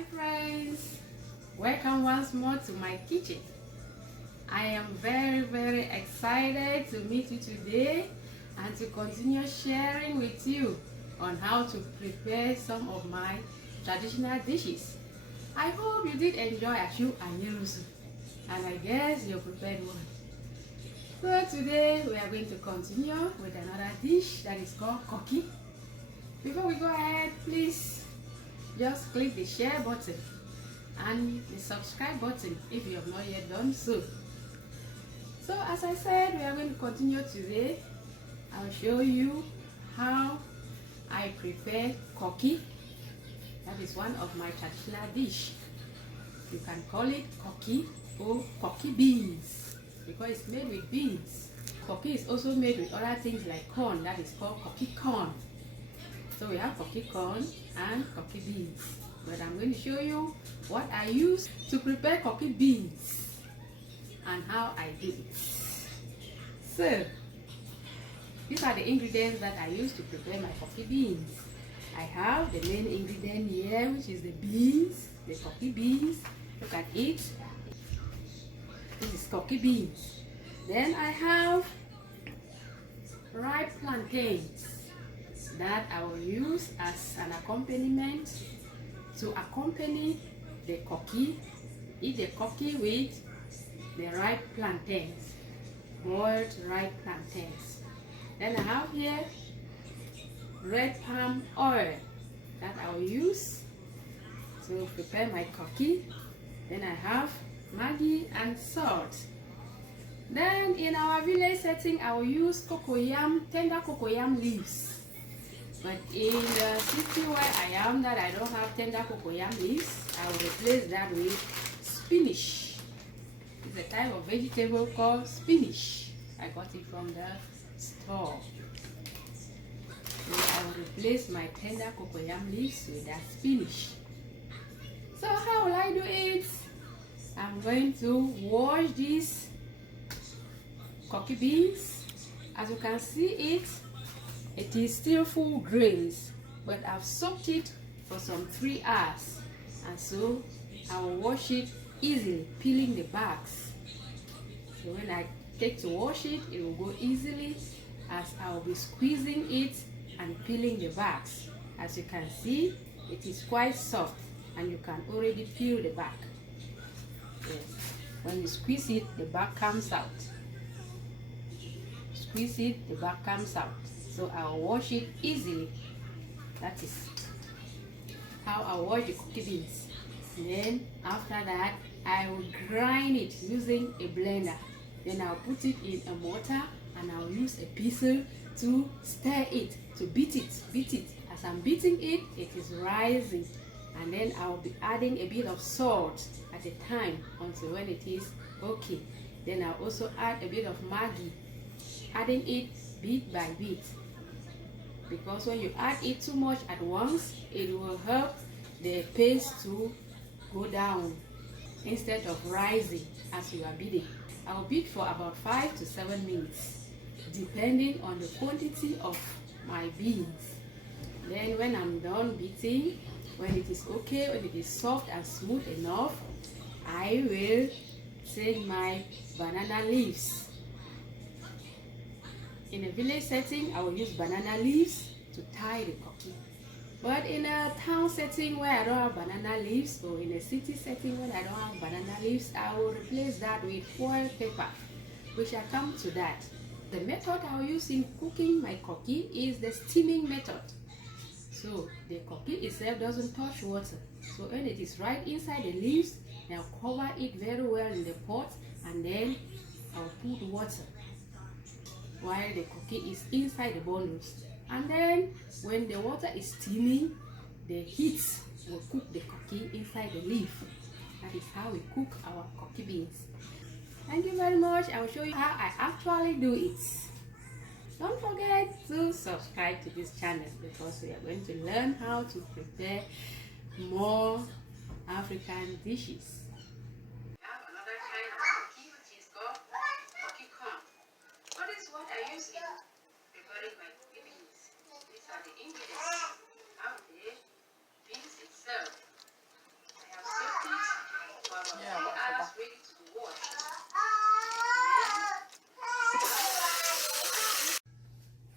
Hi friends, welcome once more to my kitchen. I am very excited to meet you today and to continue sharing with you on how to prepare some of my traditional dishes. I hope you did enjoy achu and nyama, and I guess you prepared one. So today we are going to continue with another dish that is called koki. Before we go ahead, please just click the share button and the subscribe button if you have not yet done so. So as I said, we are going to continue today. I'll show you how I prepare koki. That is one of my traditional dish. You can call it koki or koki beans because it's made with beans. Koki is also made with other things like corn, that is called koki corn. So we have koki corn and koki beans. But I'm going to show you what I use to prepare koki beans and how I do it. So these are the ingredients that I use to prepare my koki beans. I have the main ingredient here, which is the beans, the koki beans. Look at it. This is koki beans. Then I have ripe plantains that I will use as an accompaniment to accompany the koki. Eat the koki with the ripe plantains, boiled ripe plantains. Then I have here red palm oil that I will use to prepare my koki. Then I have Maggi and salt. Then in our village setting, I will use cocoyam, tender cocoyam leaves. But in the city where I am, that I don't have tender cocoyam leaves, I will replace that with spinach. It's a type of vegetable called spinach. I got it from the store. So I will replace my tender cocoyam leaves with that spinach. So how will I do it? I'm going to wash these koki beans. As you can see it is still full grains, but I've soaked it for some 3 hours, and so I will wash it easily, peeling the bags. So when I take to wash it, it will go easily as I will be squeezing it and peeling the bags. As you can see, it is quite soft and you can already peel the back. Yes. When you squeeze it, the back comes out. Squeeze it, the back comes out. So I'll wash it easily. That is how I wash the koki beans. Then after that, I will grind it using a blender. Then I'll put it in a mortar and I'll use a pestle to stir it, to beat it. As I'm beating it, it is rising. And then I'll be adding a bit of salt at a time until when it is okay. Then I'll also add a bit of Maggi, adding it bit by bit. Because when you add it too much at once, it will help the paste to go down instead of rising as you are beating. I will beat for about 5 to 7 minutes, depending on the quantity of my beans. Then when I'm done beating, when it is okay, when it is soft and smooth enough, I will take my banana leaves. In a village setting, I will use banana leaves to tie the koki. But in a town setting where I don't have banana leaves, or in a city setting where I don't have banana leaves, I will replace that with foil paper. We shall come to that. The method I will use in cooking my koki is the steaming method. So the koki itself doesn't touch water. So when it is right inside the leaves, I'll cover it very well in the pot, and then I'll put water while the koki is inside the bundles. And then when the water is steaming, the heat will cook the koki inside the leaf. That is how we cook our koki beans. Thank you very much. I will show you how I actually do it. Don't forget to subscribe to this channel because we are going to learn how to prepare more African dishes. These are the ingredients. How the beans itself.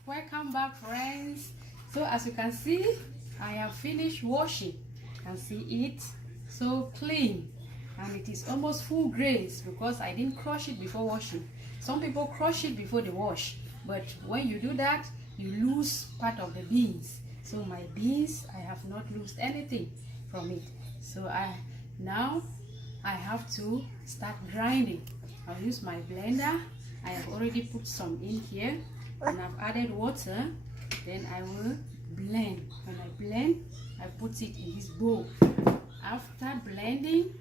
Welcome back, friends. So as you can see, I have finished washing. You can see it so clean, and it is almost full grains because I didn't crush it before washing. Some people crush it before they wash, but when you do that, you lose part of the beans. So my beans, I have not lost anything from it. So now I have to start grinding. I'll use my blender. I have already put some in here, and I've added water. Then I will blend. When I blend, I put it in this bowl. After blending,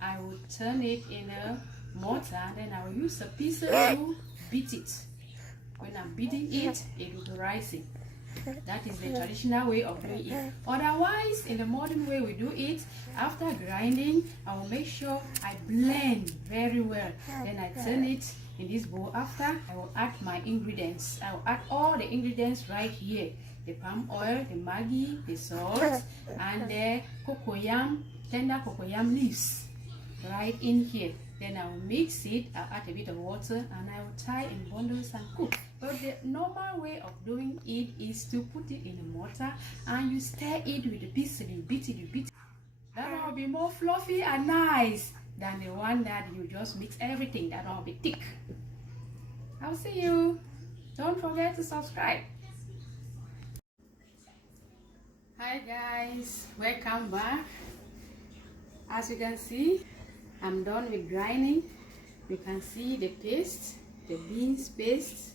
I will turn it in a mortar. Then I will use a pizza to beat it. When I'm beating it, it will be rising. That is the traditional way of doing it. Otherwise, in the modern way we do it, after grinding, I will make sure I blend very well. Then I turn it in this bowl. After, I will add my ingredients. I will add all the ingredients right here: the palm oil, the maggi, the salt, and the cocoyam, tender cocoyam leaves right in here. Then I will mix it. I'll add a bit of water, and I will tie in bundles and cook. But the normal way of doing it is to put it in a mortar and you stir it with the pizza. You beat it, you beat it. That one will be more fluffy and nice than the one that you just mix everything. That one will be thick. I'll see you. Don't forget to subscribe. Hi guys, welcome back. As you can see, I'm done with grinding. You can see the paste, the beans paste.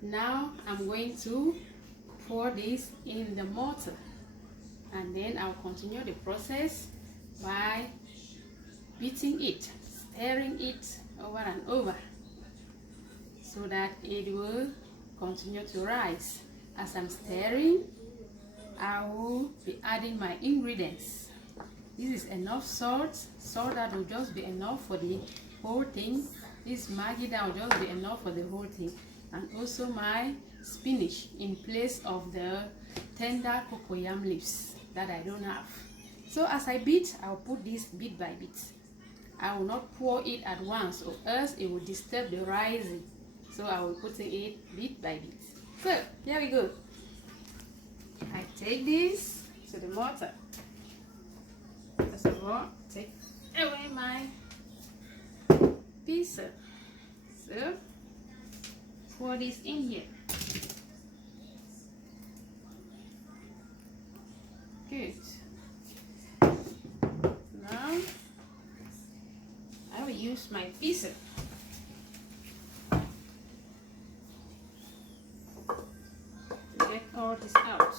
Now I'm going to pour this in the mortar, and then I'll continue the process by beating it, stirring it over and over so that it will continue to rise. As I'm stirring, I will be adding my ingredients. This is enough salt that will just be enough for the whole thing. This maggi that will just be enough for the whole thing. And also my spinach in place of the tender cocoyam leaves that I don't have. So as I beat, I'll put this bit by bit. I will not pour it at once, or else it will disturb the rising. So I will put it bit by bit. So here we go. I take this to the mortar. First of all, take away my pizza. So pour this in here. Good. Now I will use my pizza. To get all this out.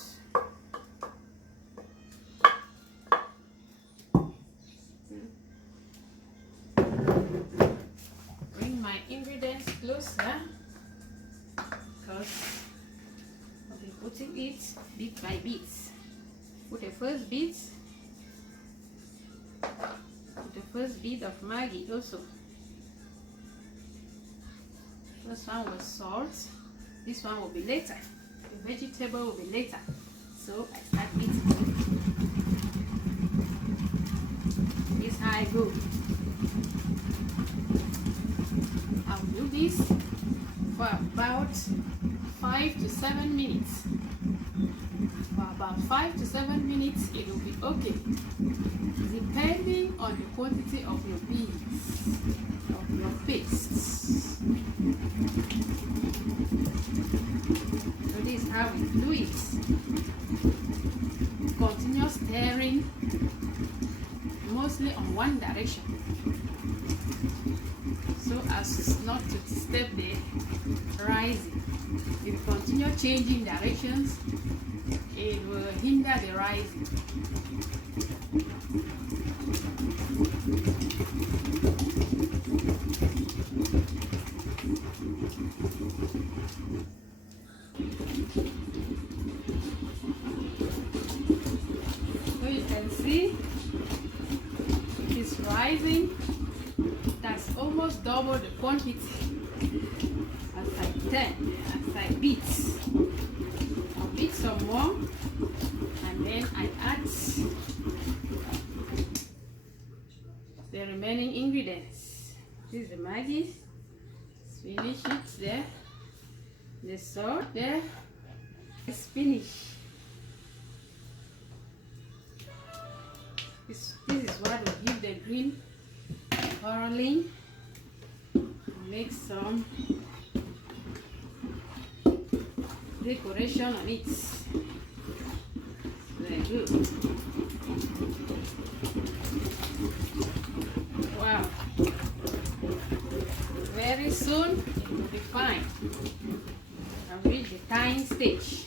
Bring my ingredients closer, because I'll be putting it bit by bit. Put the first bit. Put the first bit of maggi also. First one was salt. This one will be later. The vegetable will be later. So I start beating. This is how I go. I'll do this for about 5 to 7 minutes. For about 5 to 7 minutes, it will be okay, depending on the quantity of your beans, of your paste. So this is how we do it. Continue stirring, mostly on one direction, so as not to disturb the rising. If you continue changing directions, it will hinder the rising. So you can see it's rising. That's almost double the quantity. As I turn, as I beat, I'll beat some more, and then I add the remaining ingredients. This is the Maggi. Finish it there. The salt there. It's finished. This is what will give the green coloring. Make some decoration on it. Very good. Wow. Very soon it will be fine. I've reached the tying stage.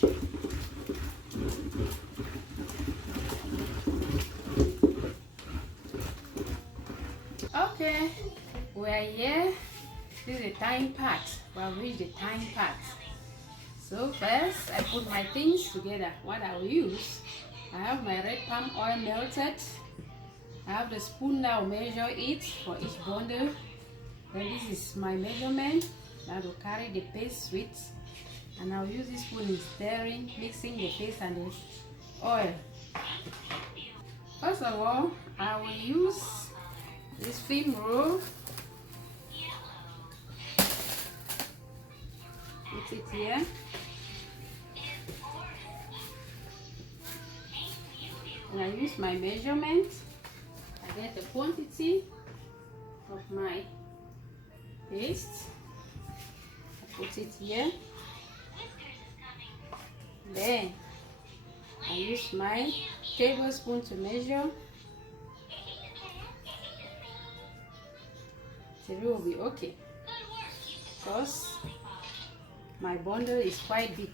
Okay, we are here. This is the tying part. We have reached the tying part. So first, I put my things together. What I will use, I have my red palm oil melted. I have the spoon that will measure it for each bundle. Then this is my measurement that will carry the paste with. And I'll use this spoon in stirring, mixing the paste and the oil. First of all, I will use this film roll. Put it here. And I use my measurement. I get the quantity of my paste. I put it here. Then I use my tablespoon to measure. 3 will be okay because my bundle is quite big.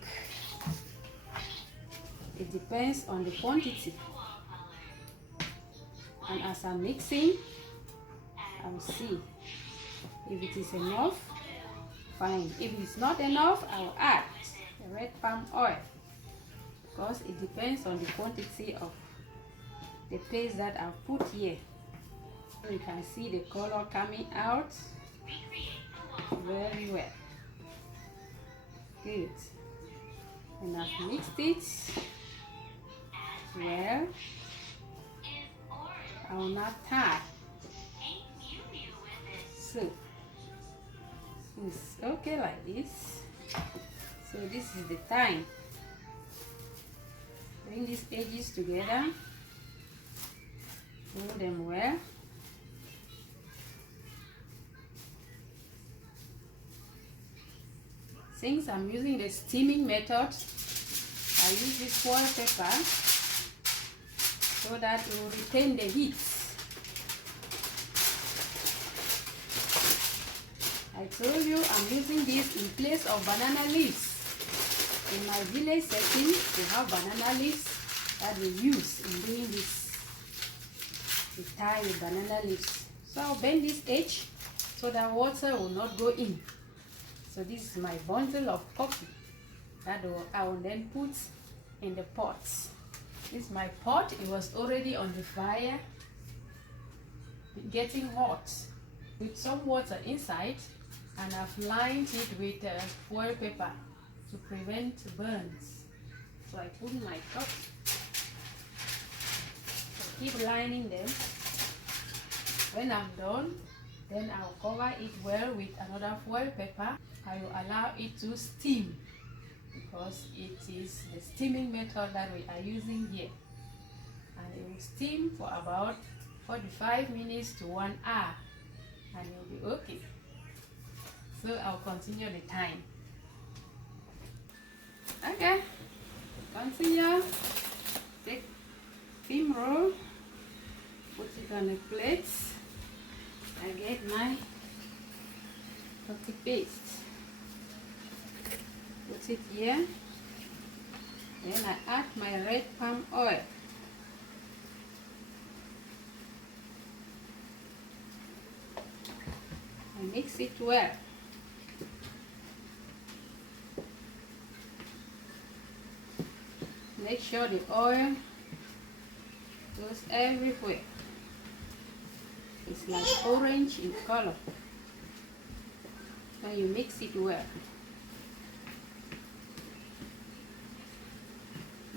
It depends on the quantity. And as I'm mixing, I will see if it is enough, fine. If it's not enough, I will add the red palm oil because it depends on the quantity of the paste that I've put here. So you can see the color coming out very well. Good. And I've mixed it well. I will not tie. So it's okay like this. So this is the time. Bring these edges together. Hold them well. Since I'm using the steaming method, I use this foil paper so that it will retain the heat. I told you I'm using this in place of banana leaves. In my village setting, we have banana leaves that we use in doing this. We tie with banana leaves. So I'll bend this edge so that water will not go in. So this is my bundle of coffee that I will then put in the pot. This is my pot. It was already on the fire, getting hot, with some water inside, and I've lined it with foil paper to prevent burns. So I put my cup. I keep lining them. When I'm done, then I'll cover it well with another foil paper. I will allow it to steam because it is the steaming method that we are using here. And it will steam for about 45 minutes to 1 hour and it will be okay. So I'll continue the time. Okay, continue. Take film roll, put it on a plate. I get my coffee paste. Put it here. Then I add my red palm oil. I mix it well. Make sure the oil goes everywhere. It's like orange in color. Then you mix it well.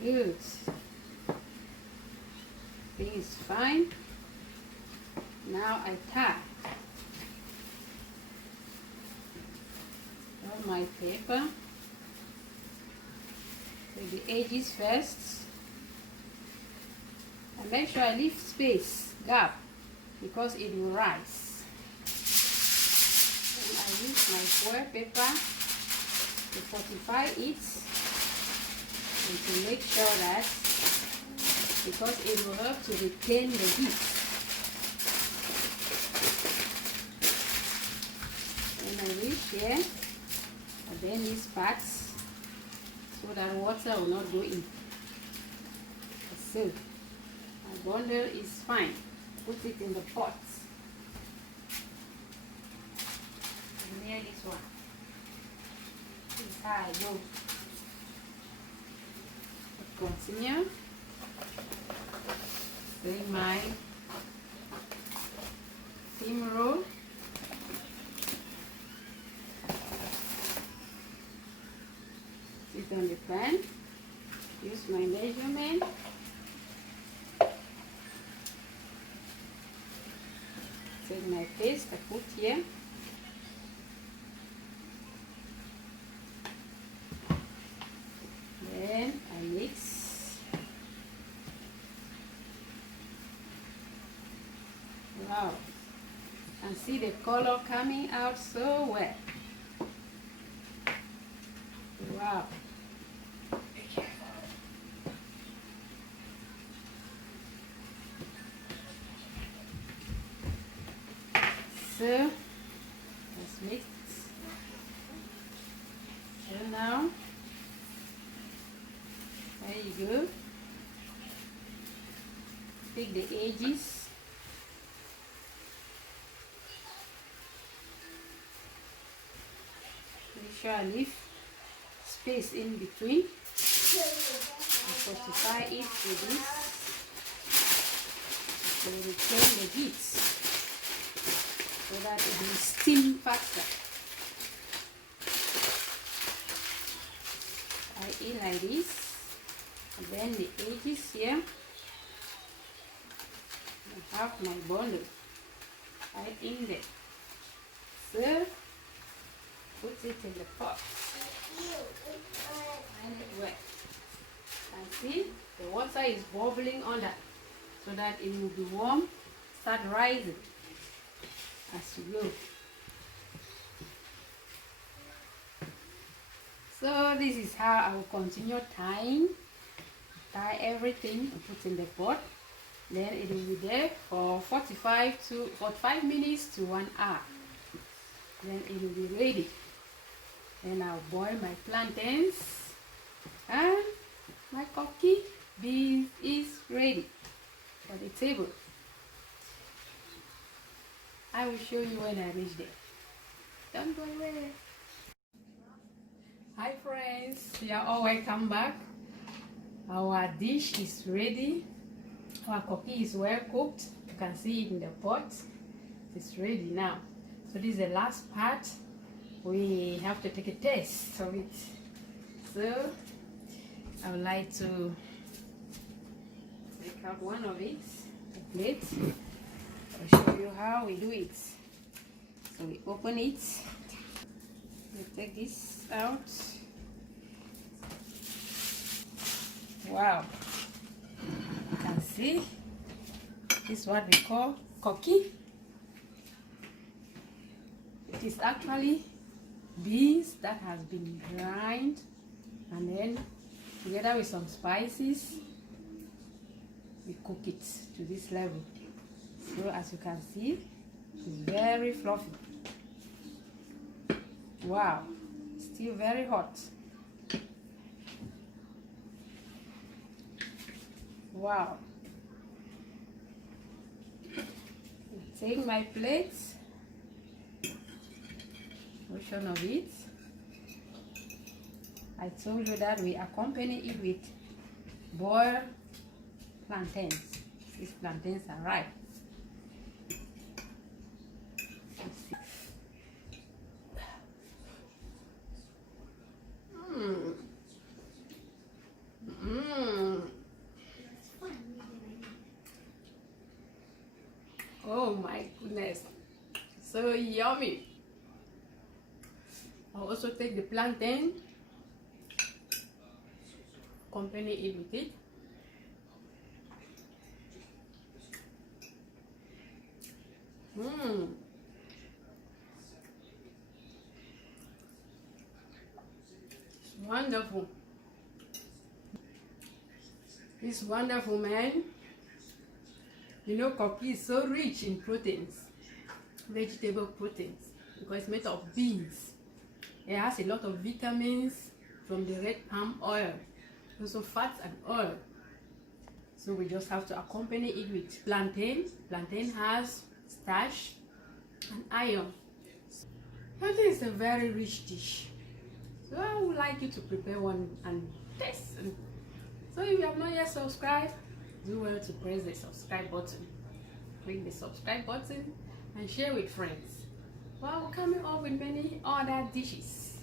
Good. Thing is fine. Now I tie all my paper. Take the edges first. And make sure I leave space, gap, because it will rise. And I use my foil paper to fortify it and to make sure that, because it will help to retain the heat. And I reach here and then these parts so that water will not go in. So my bundle is fine. Put it in the pot. Near this one. This is how I go. Continue. Take my thin roll. Put it on the pan. Use my measurement. Take my paste I put here. Then I mix. Wow. And see the color coming out so well. Wow. So let's mix. So now, there you go. Take the edges. Make sure I leave space in between. And fortify it with this to retain the heat so that it will steam faster. I eat like this, and then the edges here. I have my bundle right in there. So put it in the pot and it wet. And see, the water is bubbling on that so that it will be warm, start rising as you go. So this is how I will continue tying. Tie everything and put in the pot. Then it will be there for 45 minutes to 1 hour. Then it will be ready. Then I'll boil my plantains and my koki beans is ready for the table. I will show you when I reach there. Don't go away. Hi friends, you are all welcome back. Our dish is ready. Our koki is well cooked. You can see it in the pot. It's ready now. So this is the last part. We have to take a taste of it. So I would like to take out one of it, a plate. I'll show you how we do it. So we open it. We take this out. Wow. You can see this is what we call koki. It is actually beans that has been grind and then together with some spices we cook it to this level. So as you can see, it's very fluffy. Wow, still very hot. Wow. Take my plate, portion of it. I told you that we accompany it with boiled plantains. These plantains are ripe. Oh my goodness, so yummy. I'll also take the plantain, accompany it with it. It's wonderful. It's wonderful, man. You know, Koki is so rich in proteins, vegetable proteins, because it's made of beans. It has a lot of vitamins from the red palm oil, also fats and oil. So we just have to accompany it with plantain. Plantain has starch and iron. I think it's a very rich dish. So I would like you to prepare one and taste. So if you have not yet subscribed, do well to press the subscribe button. Click the subscribe button and share with friends. Well, we're coming up with many other dishes.